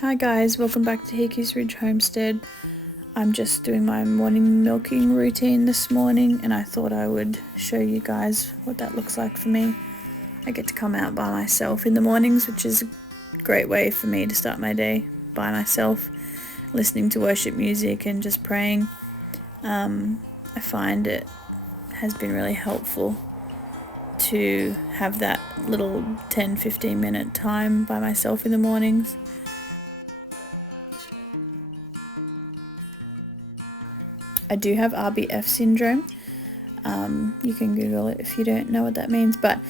Hi guys, welcome back to Hickey's Ridge Homestead. I'm just doing my morning milking routine this morning and I thought I would show you guys what that looks like for me. I get to come out by myself in the mornings, which is a great way for me to start my day by myself, listening to worship music and just praying. I find it has been really helpful to have that little 10-15 minute time by myself in the mornings. I do have RBF syndrome. You can Google it if you don't know what that means, but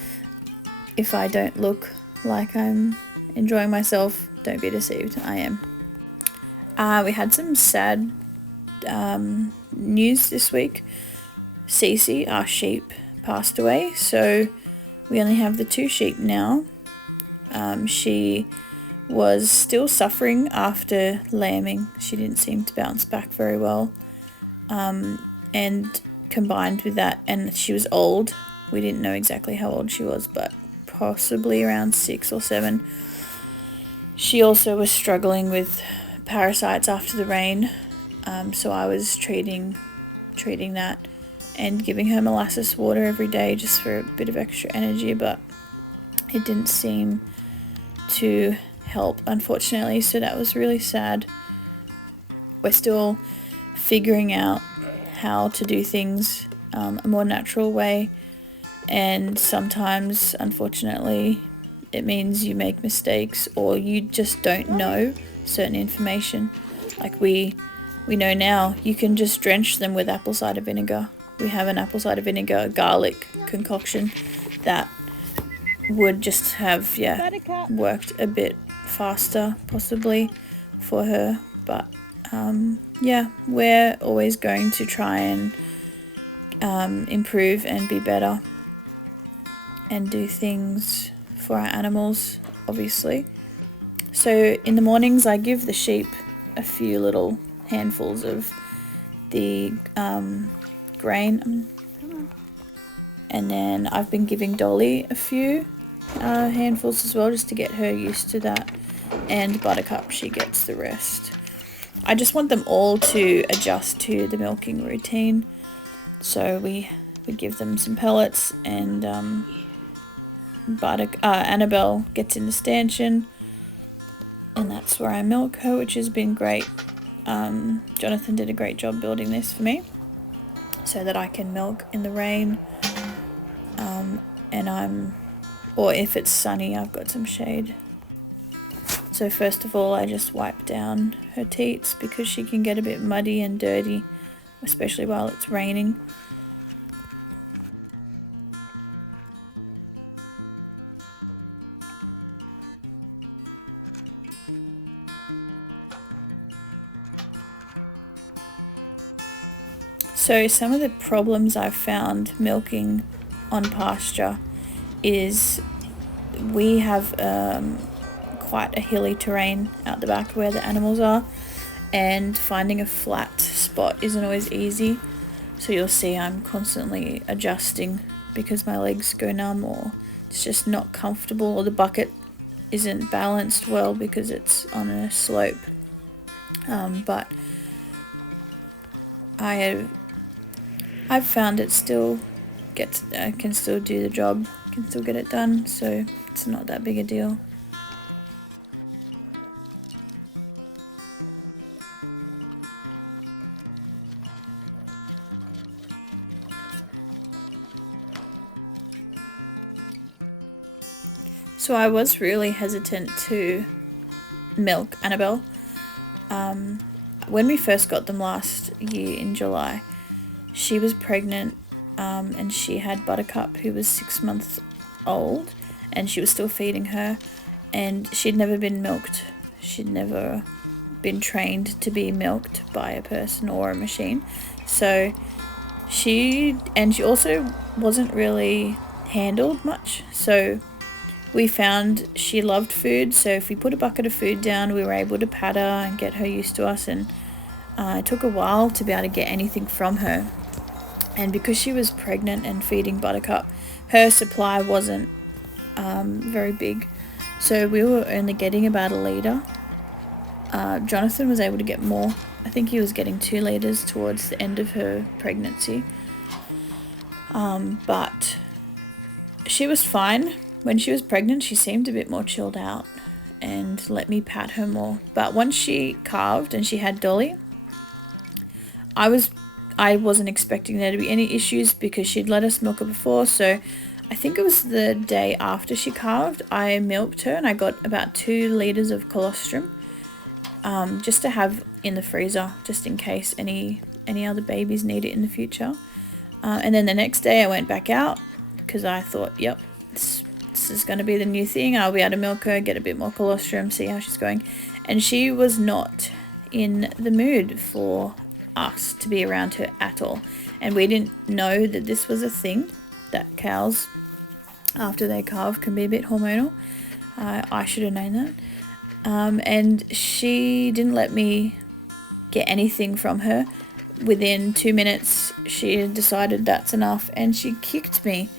if I don't look like I'm enjoying myself, don't be deceived, I am. We had some sad news this week. Cece, our sheep, passed away, so we only have the 2 sheep now. She was still suffering after lambing. She didn't seem to bounce back very well. And combined with that, and she was old, we didn't know exactly how old she was, but possibly around 6 or 7. She also was struggling with parasites after the rain, so I was treating that and giving her molasses water every day just for a bit of extra energy, but it didn't seem to help, unfortunately, so that was really sad. We're still figuring out how to do things a more natural way, and sometimes, unfortunately, it means you make mistakes or you just don't know certain information. Like we know now you can just drench them with apple cider vinegar. We have an apple cider vinegar garlic concoction that would just have worked a bit faster possibly for her, but we're always going to try and improve and be better and do things for our animals, obviously. So in the mornings I give the sheep a few little handfuls of the grain, and then I've been giving Dolly a few handfuls as well, just to get her used to that, and Buttercup, she gets the rest. I just want them all to adjust to the milking routine, so we give them some pellets, and Annabelle gets in the stanchion, and that's where I milk her, which has been great. Jonathan did a great job building this for me so that I can milk in the rain, or if it's sunny, I've got some shade. So first of all, I just wipe down her teats because she can get a bit muddy and dirty, especially while it's raining. So some of the problems I've found milking on pasture is we have quite a hilly terrain out the back where the animals are, and finding a flat spot isn't always easy. So you'll see I'm constantly adjusting because my legs go numb, or it's just not comfortable, or the bucket isn't balanced well because it's on a slope. But I've found it still can still do the job, can still get it done, so it's not that big a deal. So I was really hesitant to milk Annabelle. When we first got them last year in July, she was pregnant, and she had Buttercup, who was 6 months old, and she was still feeding her, and she'd never been milked. She'd never been trained to be milked by a person or a machine. So she also wasn't really handled much. So we found she loved food, so if we put a bucket of food down, we were able to pat her and get her used to us, and it took a while to be able to get anything from her. And because she was pregnant and feeding Buttercup, her supply wasn't very big, so we were only getting about 1 litre Jonathan was able to get more. I think he was getting 2 litres towards the end of her pregnancy. But she was fine. When she was pregnant, she seemed a bit more chilled out and let me pat her more. But once she calved and she had Dolly, I wasn't expecting there to be any issues because she'd let us milk her before. So I think it was the day after she calved, I milked her and I got about 2 litres of colostrum, just to have in the freezer, just in case any other babies need it in the future. And then the next day I went back out because I thought, yep, this is going to be the new thing. I'll be able to milk her, get a bit more colostrum, see how she's going. And she was not in the mood for us to be around her at all. And we didn't know that this was a thing, that cows, after they calve, can be a bit hormonal. I should have known that. And she didn't let me get anything from her. Within 2 minutes, she decided that's enough and she kicked me.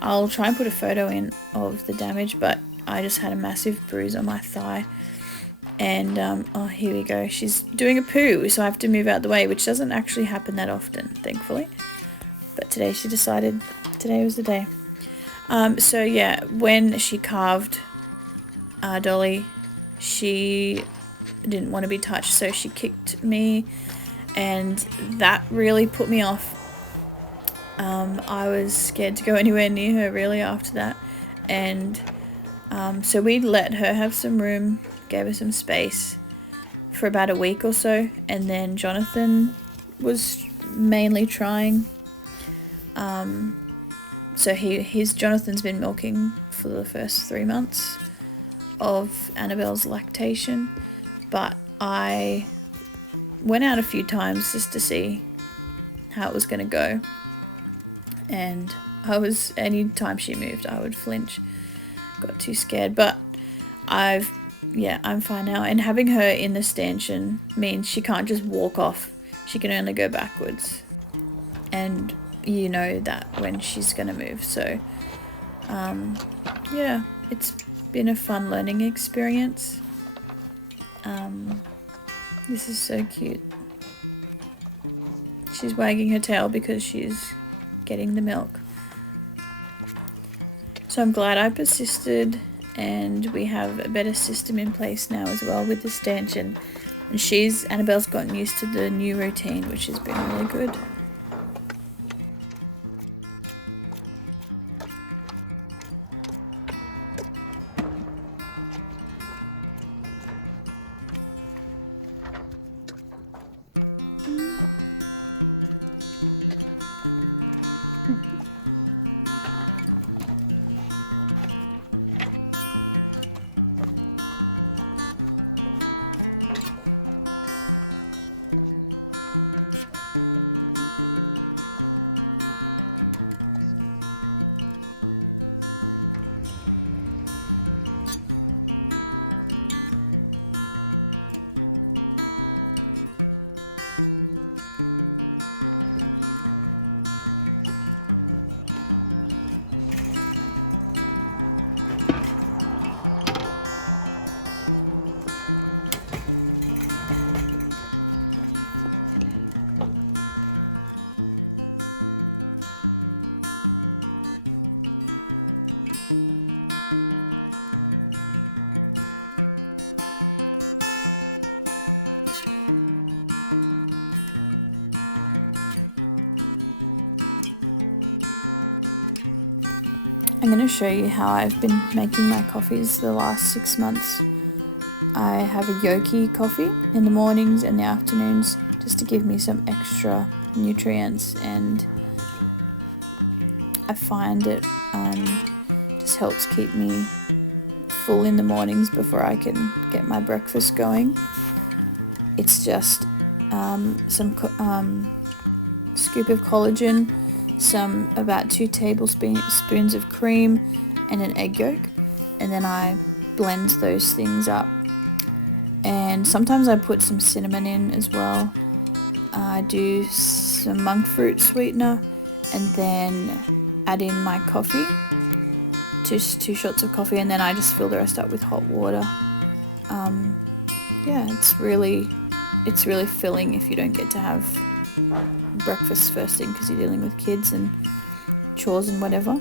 I'll try and put a photo in of the damage, but I just had a massive bruise on my thigh. And, oh, here we go. She's doing a poo, so I have to move out the way, which doesn't actually happen that often, thankfully. But today she decided today was the day. So, yeah, when she calved Dolly, she didn't want to be touched, so she kicked me, and that really put me off. I was scared to go anywhere near her really after that, and so we let her have some room, gave her some space for about a week or so, and then Jonathan was mainly trying. So Jonathan's been milking for the first 3 months of Annabelle's lactation, but I went out a few times just to see how it was going to go, and any time she moved I would flinch, got too scared, but I'm fine now, and having her in the stanchion means she can't just walk off, she can only go backwards, and you know that when she's going to move, so yeah, it's been a fun learning experience. This is so cute. She's wagging her tail because she's getting the milk. So I'm glad I persisted, and we have a better system in place now as well with the stanchion. And Annabelle's gotten used to the new routine, which has been really good. I'm going to show you how I've been making my coffees the last 6 months. I have a yoki coffee in the mornings and the afternoons just to give me some extra nutrients, and I find it just helps keep me full in the mornings before I can get my breakfast going. It's just some scoop of collagen, about 2 tablespoons of cream and an egg yolk, and then I blend those things up, and sometimes I put some cinnamon in as well. I do some monk fruit sweetener, and then add in my coffee, 2 shots of coffee, and then I just fill the rest up with hot water. yeah, it's really filling if you don't get to have breakfast first thing because you're dealing with kids and chores and whatever.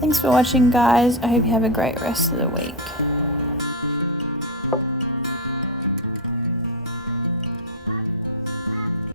Thanks for watching, guys. I hope you have a great rest of the week.